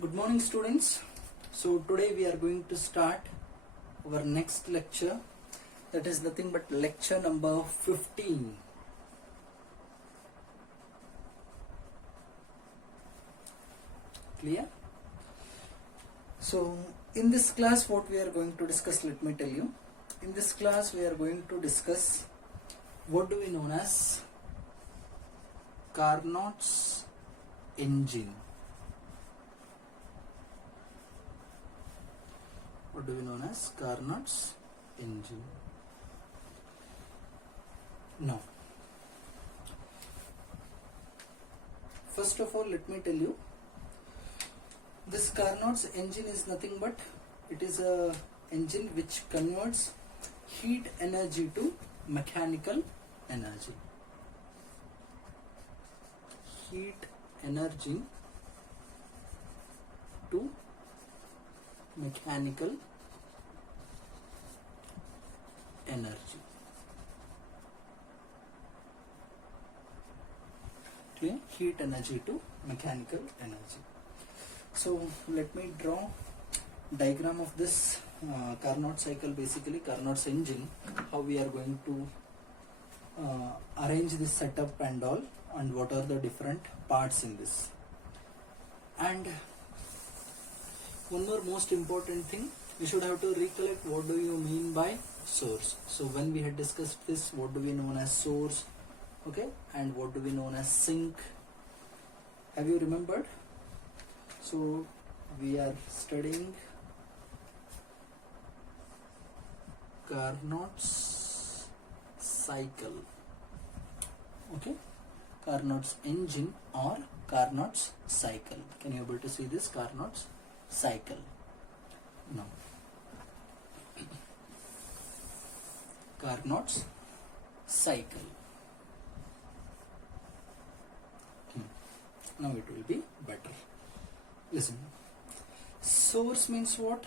Good morning, students. So today we are going to start our next lecture, that is nothing but lecture number 15. Clear? So in this class what we are going to discuss, let me tell you. In this class we are going to discuss what do we know as Carnot's engine. What do we know as Carnot's engine? Now, first of all, let me tell you, this Carnot's engine is nothing but it is a engine which converts heat energy to mechanical energy. Heat energy to mechanical energy. Clear? Heat energy to mechanical energy. So let me draw diagram of this Carnot cycle, basically Carnot's engine, how we are going to arrange this setup and all, and what are the different parts in this. And one more most important thing, we should have to recollect what do you mean by source. So when we had discussed this, what do we know as source, okay, and what do we know as sink? Have you remembered? So we are studying Carnot's cycle, okay, Carnot's engine or Carnot's cycle. Can you able to see this Carnot's cycle? Now, Carnot's cycle. Now it will be better. Listen, source means what?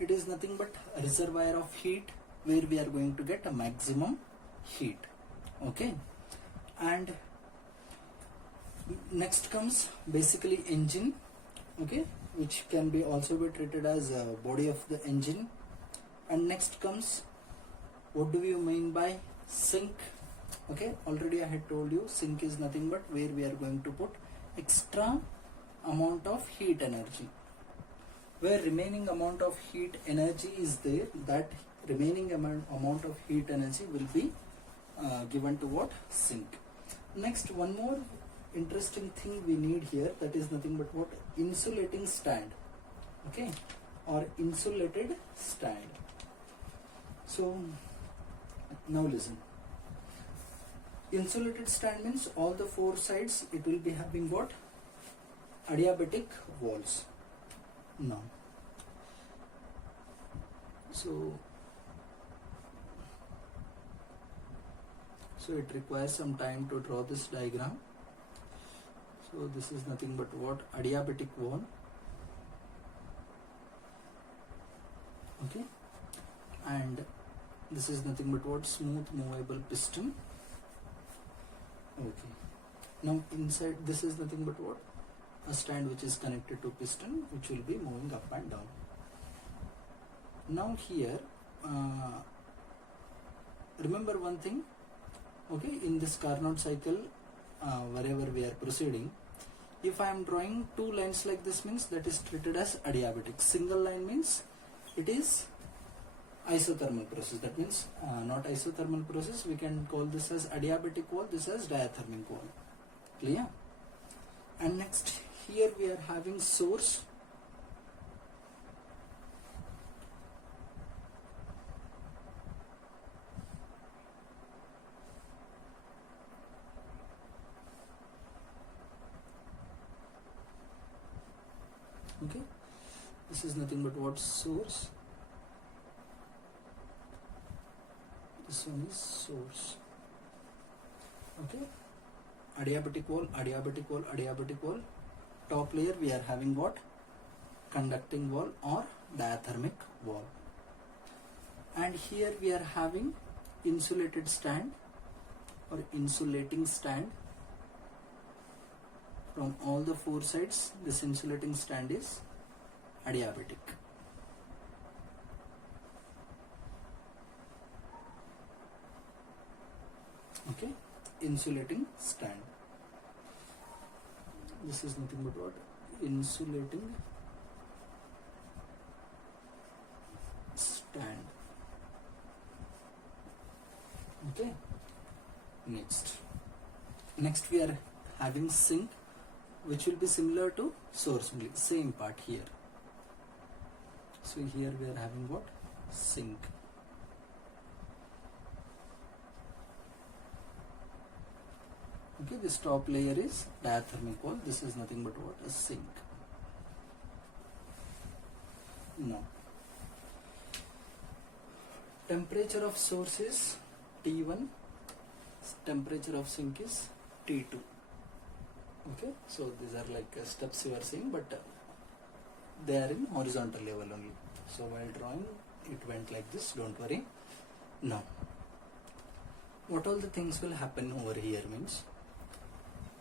It is nothing but a reservoir of heat where we are going to get a maximum heat, okay. And next comes basically engine, okay, which can be also be treated as a body of the engine. And next comes, what do you mean by sink? Okay, already I had told you, sink is nothing but where we are going to put extra amount of heat energy. Where remaining amount of heat energy is there, that remaining amount of heat energy will be given to what? Sink. Next, one more interesting thing we need here, that is nothing but what? Insulating stand, okay, or insulated stand. So now listen, insulated stand means all the four sides it will be having what? Adiabatic walls. Now, so it requires some time to draw this diagram. So this is nothing but what? Adiabatic wall, okay, and this is nothing but what? Smooth movable piston, okay. Now inside this is nothing but what? A stand which is connected to piston, which will be moving up and down. Now here, remember one thing, okay, in this Carnot cycle, wherever we are proceeding, if I am drawing two lines like this, means that is treated as adiabatic. Single line means it is isothermal process. That means not isothermal process, we can call this as adiabatic wall, this as diathermic wall. Clear? And next, here we are having source, okay, this is nothing but what? Source. This one is source, okay. Adiabatic wall, adiabatic wall, adiabatic wall. Top layer we are having what? Conducting wall or diathermic wall. And here we are having insulated stand or insulating stand, from all the four sides, this insulating stand is adiabatic. Okay, insulating stand. This is nothing but what? Insulating stand. Okay, next we are having sink, which will be similar to source only, same part here. So here we are having what? Sink. Okay, this top layer is diathermic wall. This is nothing but what? A sink. Now, temperature of source is T1, temperature of sink is T2. Okay, so these are like steps you are seeing, but they are in horizontal level only. So while drawing, it went like this, don't worry. Now, what all the things will happen over here means,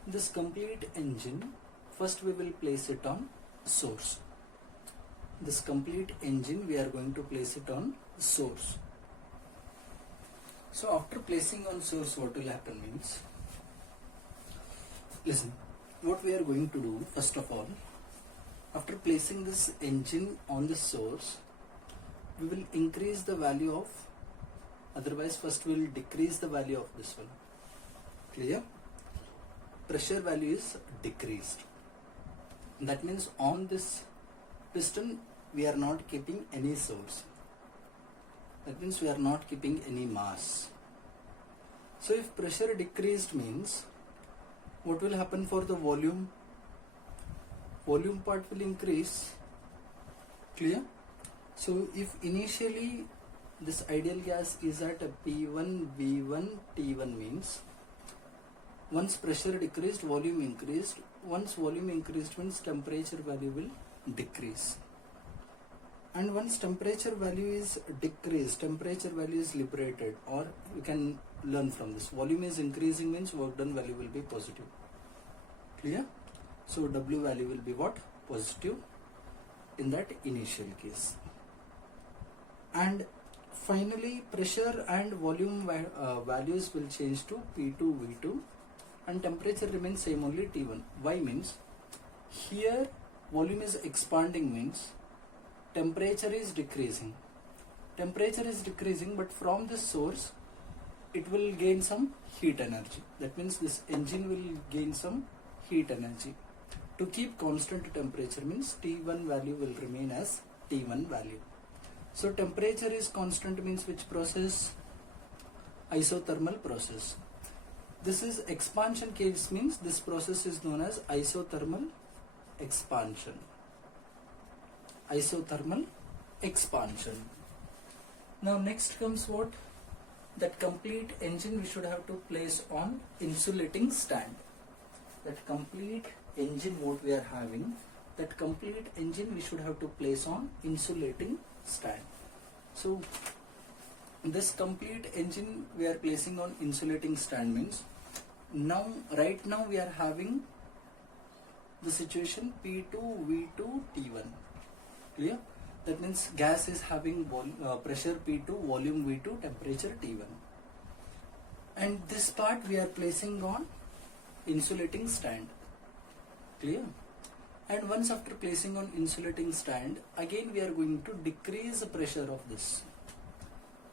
this complete engine, first we will place it on source. This complete engine we are going to place it on source. So after placing on source, what will happen means, listen, what we are going to do first of all, after placing this engine on the source, we will increase the value of, otherwise first we will decrease the value of this one. Clear? Pressure value is decreased. That means on this piston we are not keeping any source. That means we are not keeping any mass. So if pressure decreased means, what will happen for the volume? Volume part will increase. Clear? So if initially this ideal gas is at a P1, V1, T1 means, once pressure decreased, volume increased. Once volume increased means temperature value will decrease. And once temperature value is decreased, temperature value is liberated, or you can learn from this. Volume is increasing means work done value will be positive. Clear? So W value will be what? Positive in that initial case. And finally pressure and volume values will change to P2, V2, and temperature remains same only T1. Why means, here volume is expanding means temperature is decreasing. Temperature is decreasing, but from this source it will gain some heat energy. That means this engine will gain some heat energy. To keep constant temperature means T1 value will remain as T1 value. So temperature is constant means which process? Isothermal process. This is expansion case means this process is known as isothermal expansion. Isothermal expansion. Now next comes what? That complete engine we should have to place on insulating stand. That complete engine what we are having, that complete engine we should have to place on insulating stand. So this complete engine we are placing on insulating stand means, now right now we are having the situation P2, V2, T1. Clear? That means gas is having pressure P2, volume V2, temperature T1. And this part we are placing on insulating stand. Clear? And once after placing on insulating stand, again we are going to decrease the pressure of this.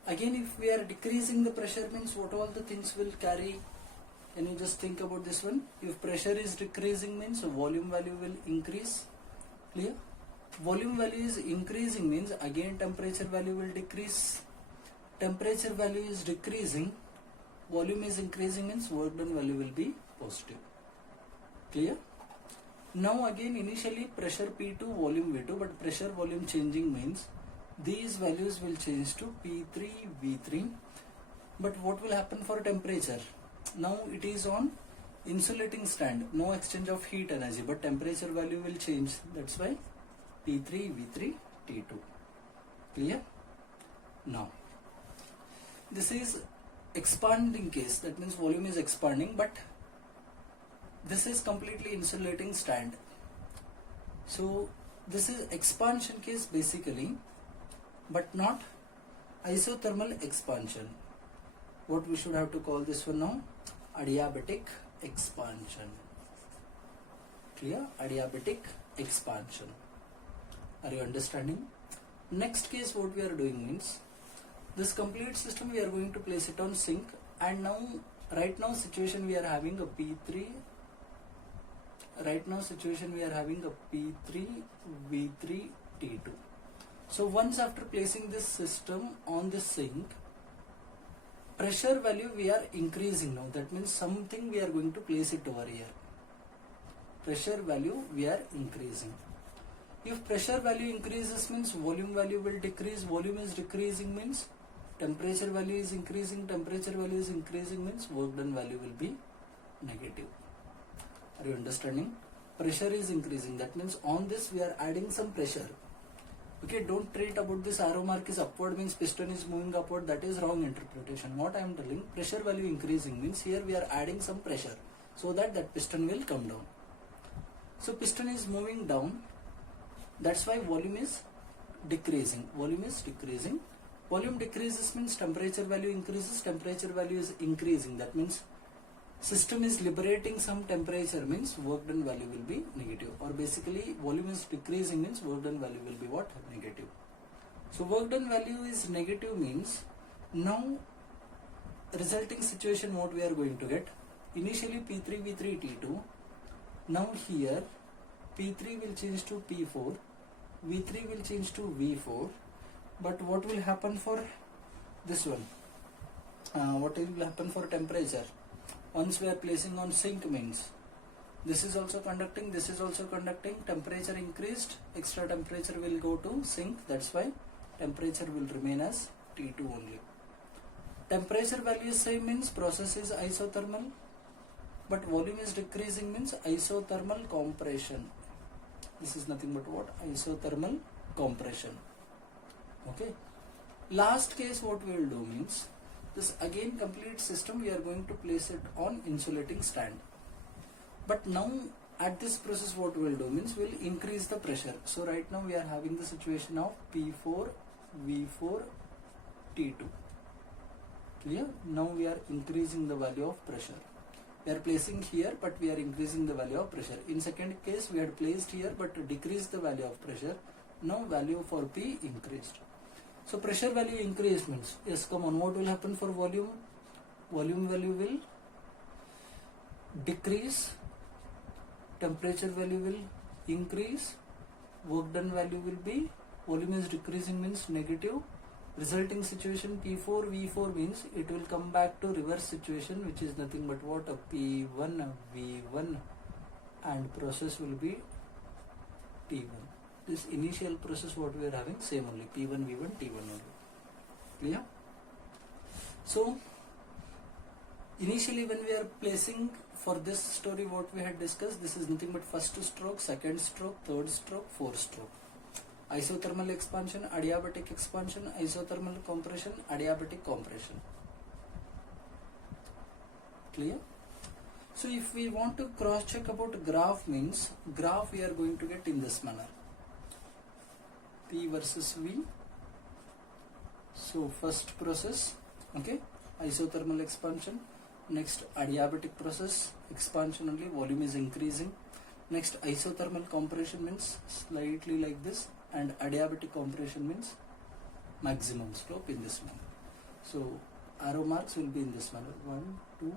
Again, if we are decreasing the pressure means what all the things will carry? Can you just think about this one? If pressure is decreasing means volume value will increase. Clear? Volume value is increasing means again temperature value will decrease. Temperature value is decreasing, volume is increasing means work done value will be positive. Clear? Now again initially pressure P2, volume V2, but pressure volume changing means these values will change to P3, V3. But what will happen for temperature? Now it is on insulating stand, no exchange of heat energy, but temperature value will change. That's why T3, V3, T2. Clear? Now, this is expanding case. That means volume is expanding, but this is completely insulating stand. So this is expansion case basically, but not isothermal expansion. What we should have to call this one now? Adiabatic expansion. Clear? Adiabatic expansion. Are you understanding? Next case what we are doing means, this complete system we are going to place it on sink, and now right now situation we are having a P3. Right now situation we are having a P3 V3 T2. So once after placing this system on the sink, pressure value we are increasing now. That means something we are going to place it over here. Pressure value we are increasing. If pressure value increases means volume value will decrease. Volume is decreasing means temperature value is increasing. Temperature value is increasing means work done value will be negative. Are you understanding? Pressure is increasing. That means on this we are adding some pressure. Okay, don't treat about this arrow mark is upward means piston is moving upward. That is wrong interpretation. What I am telling, pressure value increasing means here we are adding some pressure so that piston will come down. So piston is moving down. That's why volume is decreasing. Volume is decreasing. Volume decreases means temperature value increases. Temperature value is increasing. That means system is liberating some temperature means work done value will be negative. Or basically volume is decreasing means work done value will be what? Negative. So work done value is negative means now resulting situation what we are going to get. Initially P3 V3 T2. Now here P3 will change to P4. V3 will change to V4. But what will happen for this one? What will happen for temperature? Once we are placing on sink means this is also conducting, this is also conducting, temperature increased, extra temperature will go to sink. That's why temperature will remain as T2 only. Temperature value is same means process is isothermal, but volume is decreasing means isothermal compression. This is nothing but what? Isothermal compression. Okay. Last case what we will do means, this again complete system we are going to place it on insulating stand. But now at this process what we will do means we will increase the pressure. So right now we are having the situation of P4 V4 T2. Clear? Now we are increasing the value of pressure. We are placing here but we are increasing the value of pressure. In second case we had placed here but decreased the value of pressure. Now value for P increased. So pressure value increase means, yes, come on, what will happen for volume? Volume value will decrease, temperature value will increase, work done value will be, volume is decreasing means negative. Resulting situation P4 V4 means it will come back to reverse situation, which is nothing but what? A P1 V1 and process will be T1. This initial process what we are having same only, P1 V1 T1 only. Clear? So initially when we are placing for this story what we had discussed, this is nothing but first stroke, second stroke, third stroke, fourth stroke. Isothermal expansion, adiabatic expansion, isothermal compression, adiabatic compression. Clear? So if we want to cross check about graph means, graph we are going to get in this manner. P versus V. So first process, okay, isothermal expansion. Next adiabatic process, expansion only, volume is increasing. Next isothermal compression means slightly like this, and adiabatic compression means maximum slope in this manner. So arrow marks will be in this manner, 1, 2,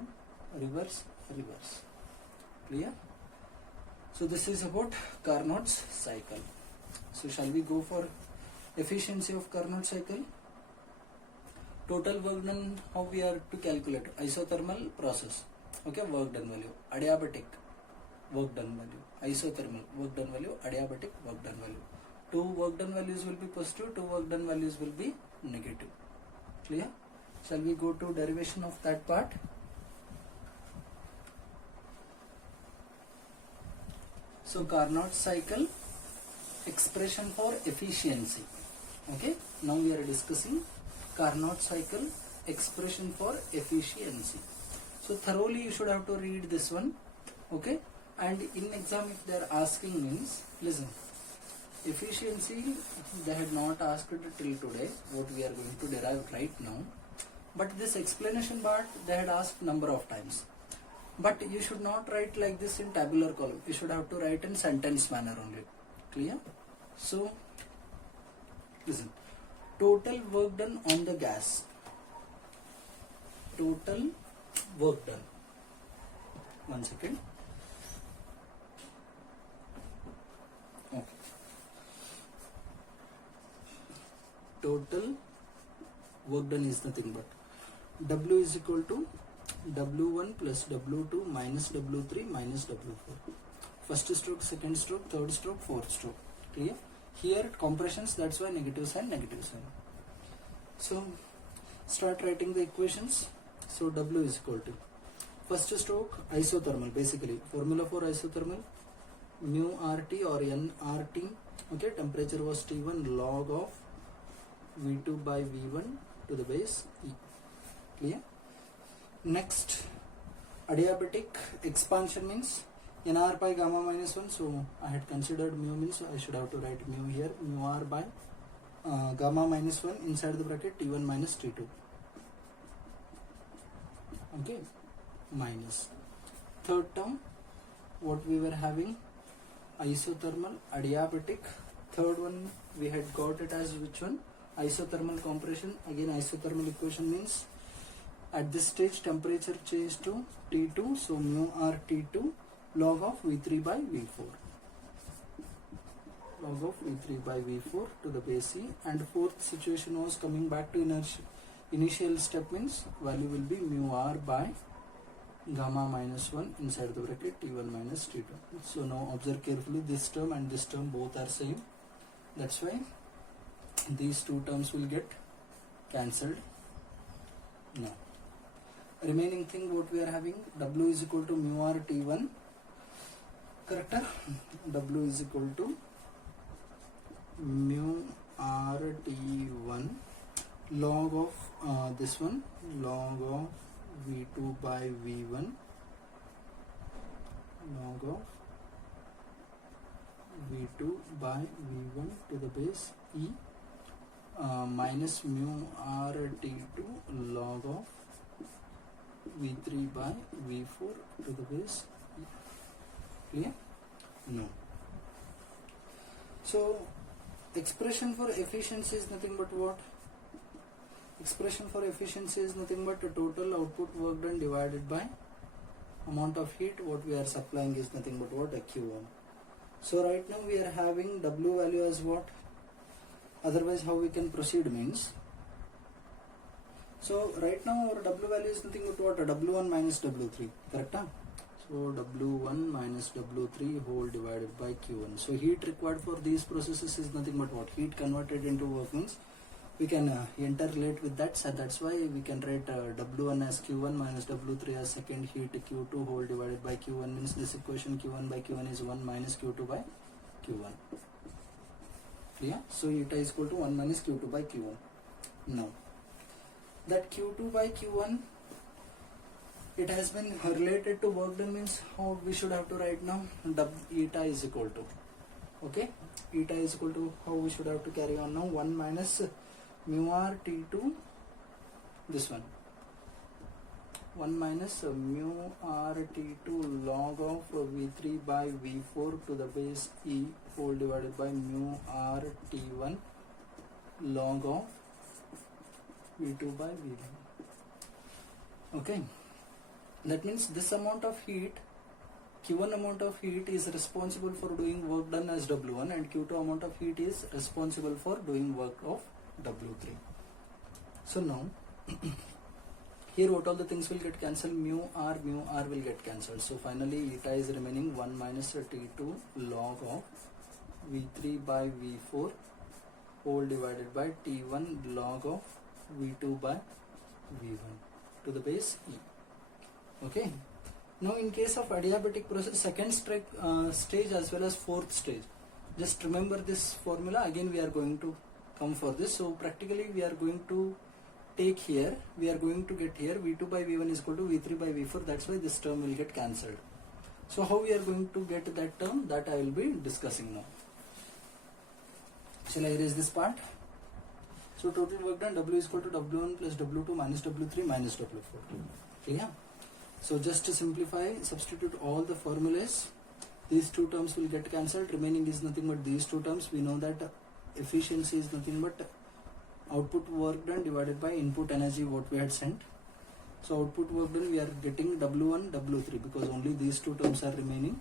reverse, reverse. Clear? So this is about Carnot's cycle. So shall we go for efficiency of Carnot cycle? Total work done, how we are to calculate? Isothermal process, okay, work done value. Adiabatic, work done value. Isothermal, work done value. Adiabatic, work done value. Two work done values will be positive, two work done values will be negative. Clear? Shall we go to derivation of that part? So Carnot cycle, expression for efficiency. Okay, now we are discussing Carnot cycle, expression for efficiency. So thoroughly you should have to read this one. Okay, and in exam if they are asking means, listen, efficiency they had not asked till today, what we are going to derive right now, but this explanation part they had asked number of times. But you should not write like this in tabular column, you should have to write in sentence manner only. Clear? So listen, total work done on the gas, total work done, 1 second. Okay. Total work done is nothing but W is equal to W1 plus W2 minus W3 minus W4. First stroke, second stroke, third stroke, fourth stroke. Clear? Here compressions, that's why negative sign, negative sign. So start writing the equations. So W is equal to, first stroke isothermal, basically formula for isothermal mu RT or nRT. Okay, temperature was T1 log of V2 by V1 to the base E. Clear? Next, adiabatic expansion means nR by gamma minus 1. So I had considered mu means, so I should have to write mu here, mu R by gamma minus 1 inside the bracket T1 minus T2. Okay, minus. Third term, what we were having, isothermal, adiabatic. Third one we had got it as which one? Isothermal compression. Again isothermal equation means at this stage temperature changed to T2, so mu R T2 log of V3 by V4, log of V3 by V4 to the base E. And fourth situation was coming back to initial step means value will be mu R by gamma minus 1 inside the bracket T1 minus T2. So now observe carefully, this term and this term both are same, that's why these two terms will get cancelled. Now remaining thing what we are having, W is equal to mu R T1, correct? W is equal to mu R T1 log of this one, log of V2 by V1, log of V2 by V1 to the base E, minus mu R T2 log of V3 by V4 to the base E. Clear? No. So expression for efficiency is nothing but what? Expression for efficiency is nothing but the total output work done divided by amount of heat what we are supplying is nothing but what? A Q1. So right now we are having W value as what? Otherwise how we can proceed means, so right now our W value is nothing but what? W1 minus W3, correct? So W1 minus W3 whole divided by Q1. So heat required for these processes is nothing but what? Heat converted into work means we can interrelate with that, so that's why we can write W1 as Q1 minus W3 as second heat Q2 whole divided by Q1 means this equation Q1 by Q1 is 1 minus Q2 by Q1. Clear? So eta is equal to 1 minus Q2 by Q1. Now that Q2 by Q1 it has been related to work done means how we should have to write now, eta is equal to, okay, eta is equal to how we should have to carry on now, 1 minus mu R T2, this one, 1 minus mu R T2 log of V3 by V4 to the base E whole divided by mu R T1 log of V2 by V1. Okay, that means this amount of heat, Q1 amount of heat is responsible for doing work done as W1 and Q2 amount of heat is responsible for doing work of W3. So now here what all the things will get cancelled, mu R will get cancelled. So finally eta is remaining 1 minus T2 log of V3 by V4 whole divided by T1 log of V2 by V1 to the base E. Okay. Now in case of adiabatic process, second stage as well as fourth stage, just remember this formula. Again we are going to come for this. So practically we are going to take here, we are going to get here V2 by V1 is equal to V3 by V4, that's why this term will get cancelled. So how we are going to get that term, that I will be discussing now. Shall I erase this part? So total work done, W is equal to W1 plus W2 minus W3 minus W4. Clear? So just to simplify, substitute all the formulas. These two terms will get cancelled. Remaining is nothing but these two terms. We know that efficiency is nothing but output work done divided by input energy what we had sent. So output work done, we are getting W1, W3 because only these two terms are remaining.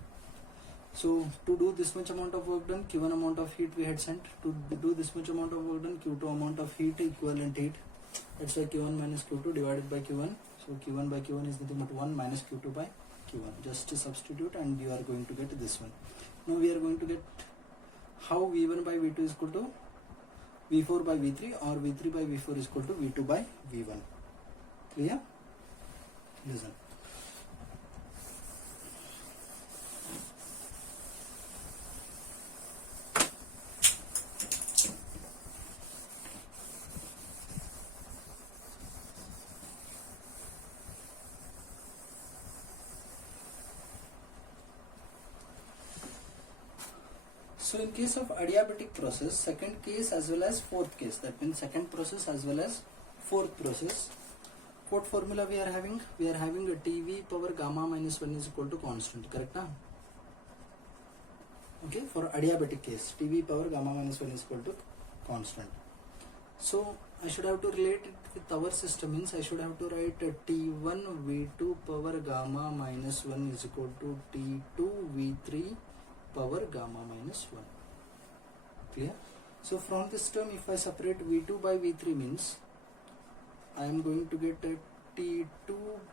So to do this much amount of work done, Q1 amount of heat we had sent. To do this much amount of work done, Q2 amount of heat, equivalent heat. That's why Q1 minus Q2 divided by Q1. So Q1 by Q1 is nothing but 1 minus Q2 by Q1. Just to substitute and you are going to get this one. Now we are going to get how V1 by V2 is equal to V4 by V3 or V3 by V4 is equal to V2 by V1. Clear? Listen. So in case of adiabatic process, second case as well as fourth case, that means second process as well as fourth process, what formula we are having? We are having a TV power gamma minus 1 is equal to constant, correct now? Okay, for adiabatic case, TV power gamma minus 1 is equal to constant. So I should have to relate it with our system, means I should have to write T1 V2 power gamma minus 1 is equal to T2 V3 power gamma minus 1. Clear? So from this term, if I separate V2 by V3 means I am going to get T2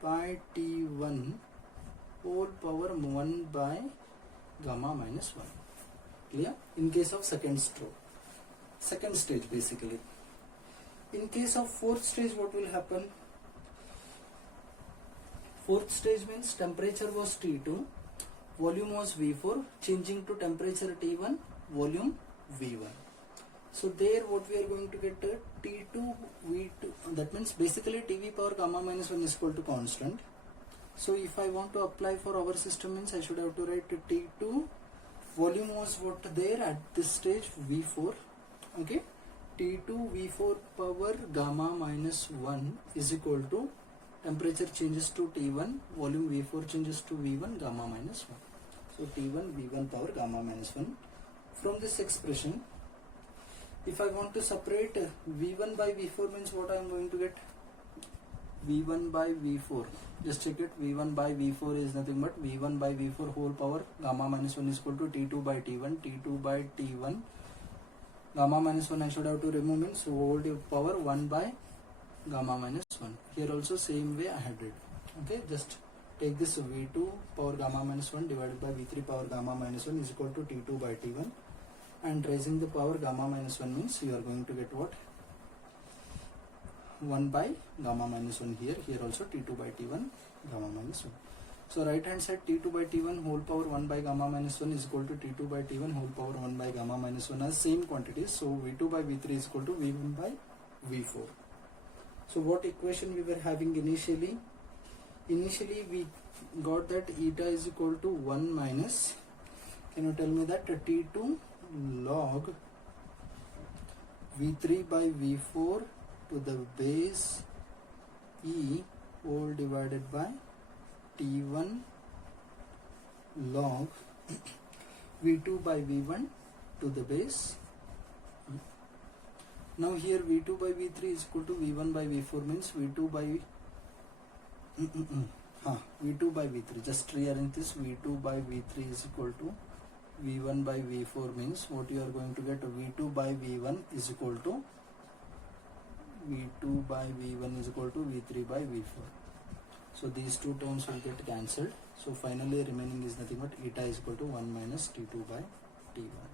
by T1 whole power 1 by gamma minus 1. Clear? In case of second stage basically. In case of fourth stage, what will happen? Fourth stage means temperature was T2, volume was V4, changing to temperature T1, volume V1. So there what we are going to get T2 V2, that means basically TV power gamma minus 1 is equal to constant. So if I want to apply for our system means I should have to write T2, volume was what there at this stage V4, okay, T2 V4 power gamma minus 1 is equal to temperature changes to T1, volume V4 changes to V1, gamma minus 1. So T1 V1 power gamma minus 1. From this expression, if I want to separate V1 by V4 means what I am going to get? V1 by V4. Just check it. V1 by V4 is nothing but V1 by V4 whole power gamma minus 1 is equal to T2 by T1. T2 by T1. Gamma minus 1 I should have to remove means whole power 1 by gamma minus 1. Here also same way I had it. Okay, just take this V2 power gamma minus 1 divided by V3 power gamma minus 1 is equal to T2 by T1, and raising the power gamma minus 1 means you are going to get what? 1 by gamma minus 1 here. Here also T2 by T1 gamma minus 1. So right hand side T2 by T1 whole power 1 by gamma minus 1 is equal to T2 by T1 whole power 1 by gamma minus 1 as same quantities. So V2 by V3 is equal to V1 by V4. So what equation we were having initially? Initially we got that eta is equal to 1 minus, can you tell me that, T2 log V3 by V4 to the base E whole divided by T1 log V2 by V1 to the base. Now here V2 by V3 is equal to V1 by V4 means V2 by V2 by V3. Just rearrange this. V2 by V3 is equal to V1 by V4 means what you are going to get? V2 by V1 is equal to V2 by V1 is equal to V3 by V4. So these two terms will get cancelled. So finally remaining is nothing but eta is equal to 1 minus T2 by T1.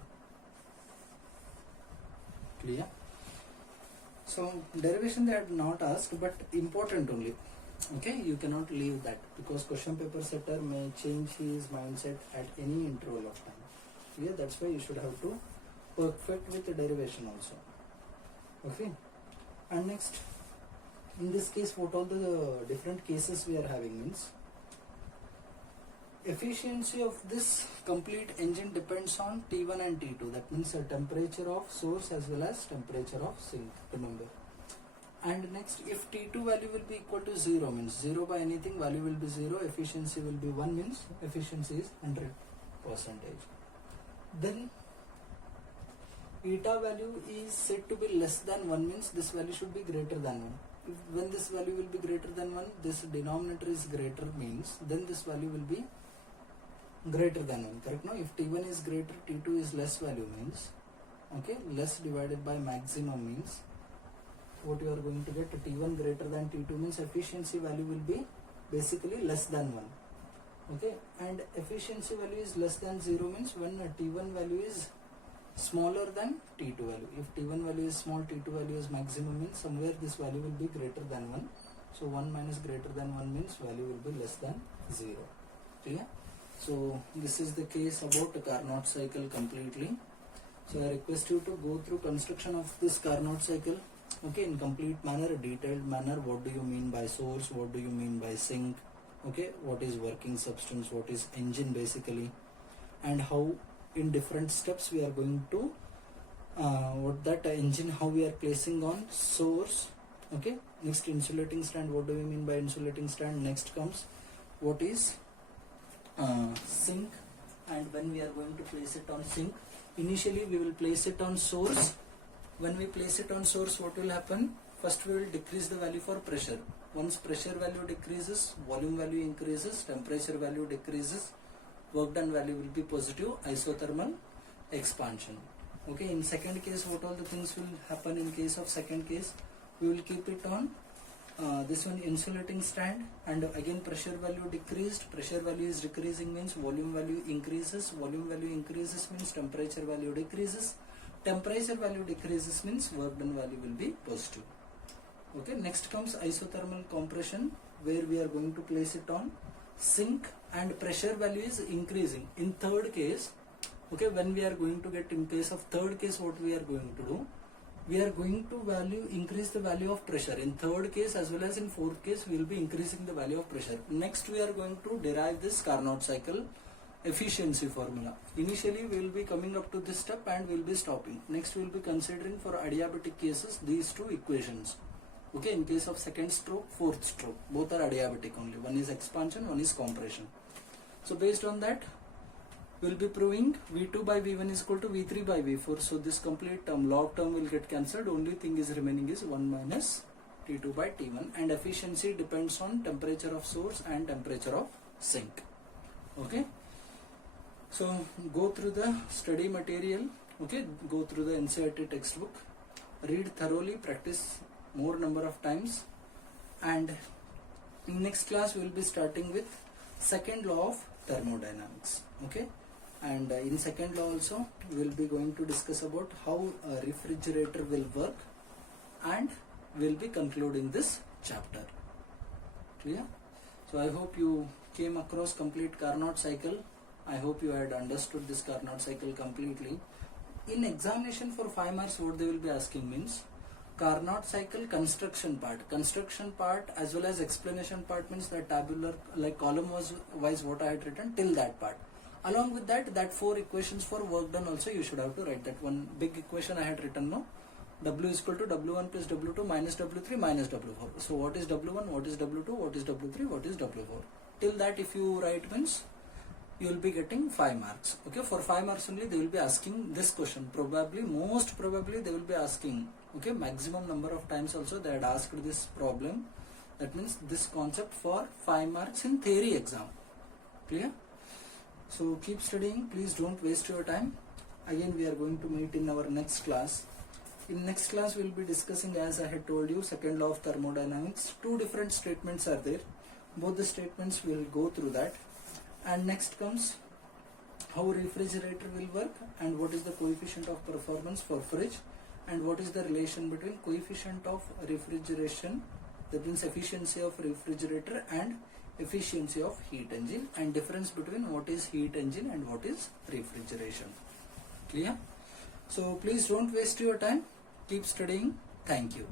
Clear? So derivation they had not asked, but important only. Okay, you cannot leave that because question paper setter may change his mindset at any interval of time. Clear? That's why you should have to perfect with the derivation also. Okay. And next, in this case, what all the different cases we are having means efficiency of this complete engine depends on T1 and T2. That means the temperature of source as well as temperature of sink, remember. And next, if T2 value will be equal to 0, means 0 by anything, value will be 0, efficiency will be 1, means efficiency is 100%. Then eta value is said to be less than 1, means this value should be greater than 1. When this value will be greater than 1, this denominator is greater, means then this value will be greater than 1, correct? Now if T1 is greater, T2 is less value, means okay, less divided by maximum, means what you are going to get, T1 greater than T2 means efficiency value will be basically less than 1, okay, and efficiency value is less than 0 means when T1 value is smaller than T2 value. If T1 value is small, T2 value is maximum, means somewhere this value will be greater than 1. So 1 minus greater than 1 means value will be less than 0. Clear? So this is the case about the Carnot cycle completely. So I request you to go through construction of this Carnot cycle, okay, in complete manner, detailed manner. What do you mean by source? What do you mean by sink? Okay, what is working substance? What is engine basically? And how in different steps we are going to what that engine, how we are placing on source. Okay, next insulating stand. What do we mean by insulating stand? Next comes what is sink, and when we are going to place it on sink. Initially we will place it on source. When we place it on source, what will happen? First we will decrease the value for pressure. Once pressure value decreases, volume value increases, temperature value decreases, work done value will be positive, isothermal expansion. Okay, in second case, what all the things will happen in case of second case? We will keep it on this one insulating stand, and again pressure value decreased, pressure value is decreasing means volume value increases, volume value increases means temperature value decreases, temperature value decreases means work done value will be positive. Okay, next comes isothermal compression, where we are going to place it on sink and pressure value is increasing. In third case, okay, when we are going to get, in case of third case, what we are going to do? We are going to increase the value of pressure. In third case as well as in fourth case, we will be increasing the value of pressure. Next we are going to derive this Carnot cycle efficiency formula. Initially we will be coming up to this step and we will be stopping. Next we will be considering for adiabatic cases these two equations. Okay, in case of second stroke, fourth stroke, both are adiabatic only. One is expansion, one is compression. So based on that, we will be proving V2 by V1 is equal to V3 by V4. So this complete term, log term will get cancelled. Only thing is remaining is 1 minus T2 by T1, and efficiency depends on temperature of source and temperature of sink. Okay. So go through the study material. Okay, go through the NCERT textbook. Read thoroughly, practice more number of times, and in next class we will be starting with second law of thermodynamics. Okay, and in second law also we will be going to discuss about how a refrigerator will work, and we will be concluding this chapter. Clear? So I hope you came across complete Carnot cycle. I hope you had understood this Carnot cycle completely. In examination for 5 marks, what they will be asking means Carnot cycle construction part as well as explanation part, means the tabular like column wise what I had written till that part. Along with that 4 equations for work done also you should have to write. That one big equation I had written, no? W is equal to W1 plus W2 minus W3 minus W4. So what is W1, what is W2, what is W3, what is W4? Till that if you write means you will be getting 5 marks. Okay, for 5 marks only they will be asking this question. Probably, most probably they will be asking, okay, maximum number of times also they had asked this problem. That means this concept for 5 marks in theory exam. Clear? So keep studying, please don't waste your time. Again we are going to meet in our next class. In next class we will be discussing, as I had told you, second law of thermodynamics. 2 different statements are there. Both the statements we will go through that. And next comes how refrigerator will work, and what is the coefficient of performance for fridge, and what is the relation between coefficient of refrigeration, that means efficiency of refrigerator, and efficiency of heat engine, and difference between what is heat engine and what is refrigeration. Clear? So please don't waste your time, keep studying. Thank you.